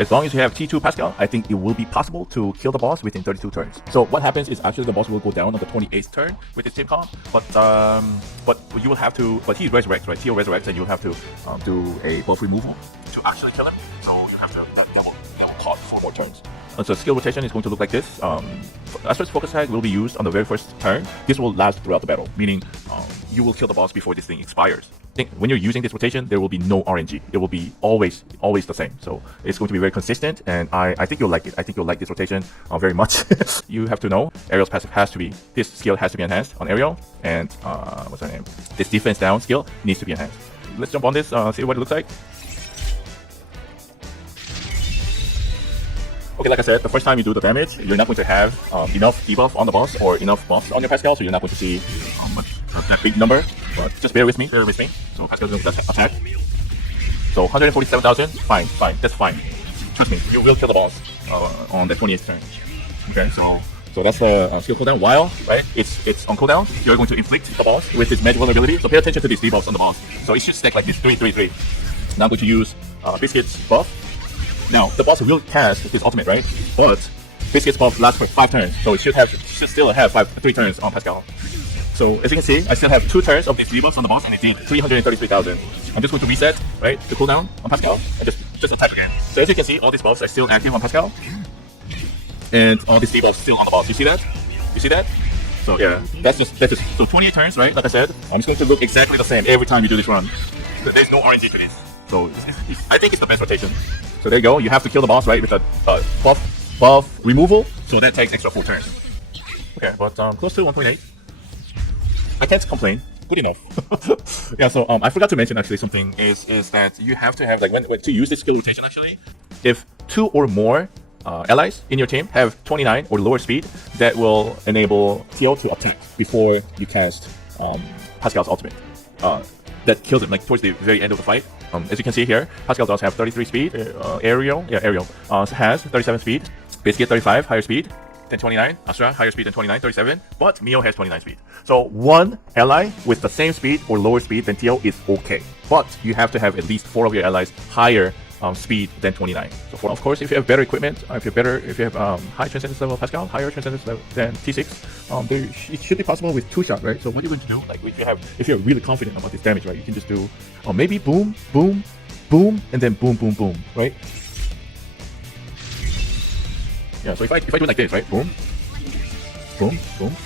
As long as you have T2 Pascal, I think it will be possible to kill the boss within 32 turns. So what happens is actually the boss will go down on the 28th turn with his team comp, but you will have to, but he resurrects, right? TEO resurrects, and you'll have to do a buff removal to actually kill him. So you have to, that will cost 4 more turns. So skill rotation is going to look like this. Astra's focus tag will be used on the very first turn. This will last throughout the battle, meaning you will kill the boss before this thing expires. When you're using this rotation, there will be no RNG. It will be always the same. So it's going to be very consistent, and I think you'll like it. I think you'll like this rotation very much. You have to know Ariel's passive has to be, this skill has to be enhanced on Ariel, and what's her name? This defense down skill needs to be enhanced. Let's jump on this, see what it looks like. Okay, like I said, the first time you do the damage, you're not going to have enough debuff on the boss or enough buffs on your Pascal, so you're not going to see that big number. But just bear with me, So Pascal's going to attack. So 147,000, fine, that's fine. Trust me, you will kill the boss on the 28th turn. Okay, so that's the skill cooldown. While, right, it's on cooldown, you're going to inflict the boss with its magic vulnerability. So pay attention to these debuffs on the boss. So it should stack like this, 3, 3, 3. Now I'm going to use Biscuit's buff. Now, the boss will cast his ultimate, right? But Biscuit's buff lasts for 5 turns, so it should still have 3 turns on Pascal. So as you can see, I still have 2 turns of these debuffs on the boss, and it did 333,000. I'm just going to reset, right, the cooldown on Pascal, and just attack again. So as you can see, all these buffs are still active on Pascal, and all these debuffs still on the boss. You see that? You see that? So yeah, that's just so 28 turns, right? Like I said, it's going to look exactly the same every time you do this run. There's no RNG to this. So I think it's the best rotation. So there you go. You have to kill the boss, right, with a buff removal. So that takes extra 4 turns. Okay, but close to 1.8. I can't complain. Good enough. Yeah. So I forgot to mention actually something is that you have to have, like, when to use this skill rotation actually, if 2 or more allies in your team have 29 or lower speed, that will enable TEO to attack before you cast Pascal's ultimate. That kills him, like, towards the very end of the fight. As you can see here, Pascal does have 33 speed. Ariel has 37 speed. Biscuit 35, higher speed than 29. Astra, higher speed than 29, 37. But Mio has 29 speed. So one ally with the same speed or lower speed than TEO is okay. But you have to have at least 4 of your allies higher speed than 29. So of course, if you have better equipment, if you have high transcendence level Pascal, higher transcendence level than T6, it should be possible with 2-shot, right? So what you're going to do, like, if you're really confident about this damage, right, you can just do maybe boom, boom, boom, and then boom, boom, boom, right? Yeah. So if I do like this, right, boom, boom, boom.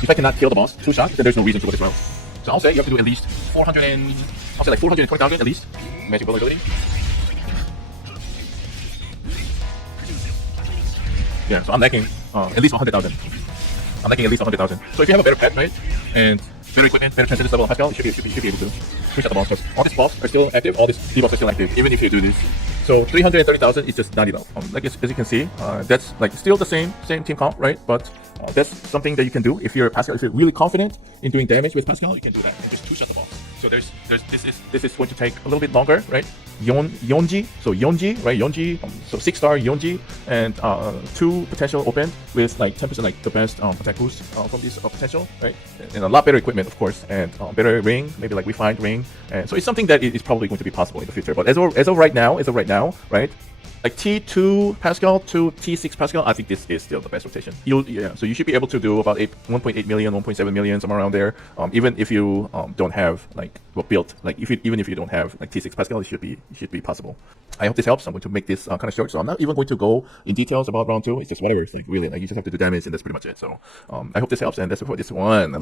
If I cannot kill the boss 2-shot, then there's no reason to go this route. So I'll say you have to do at least 420,000 at least magic vulnerability. Yeah, so I'm lacking at least 100,000. I'm lacking at least 100,000. So if you have a better pet, right, and better equipment, better transcendence level of Pascal, you should be able to push out the boss. Because all these buffs are still active, all these debuffs are still active, even if you do this. So 330,000 is just not enough. Like as you can see, that's like still the same team comp, right? But that's something that you can do if you're Pascal. If you're really confident in doing damage with Pascal, you can do that and just 2-shot the boss. So this is going to take a little bit longer, right? Yonji, so Yonji, right? Yonji, so 6-star Yonji, and 2 potential opened with like 10%, like the best attack boost from this potential, right? And a lot better equipment, of course, and better ring, maybe like refined ring. And so it's something that is probably going to be possible in the future. But as of right now, right? Like T2 Pascal to T6 Pascal, I think this is still the best rotation. So you should be able to do about 1.8 million, 1.7 million, somewhere around there. Even if you don't have like built, like even if you don't have like T6 Pascal, it should be possible. I hope this helps. I'm going to make this kind of short, so I'm not even going to go in details about round 2. It's just whatever. It's like really, like, you just have to do damage, and that's pretty much it. So I hope this helps, and that's it for this one.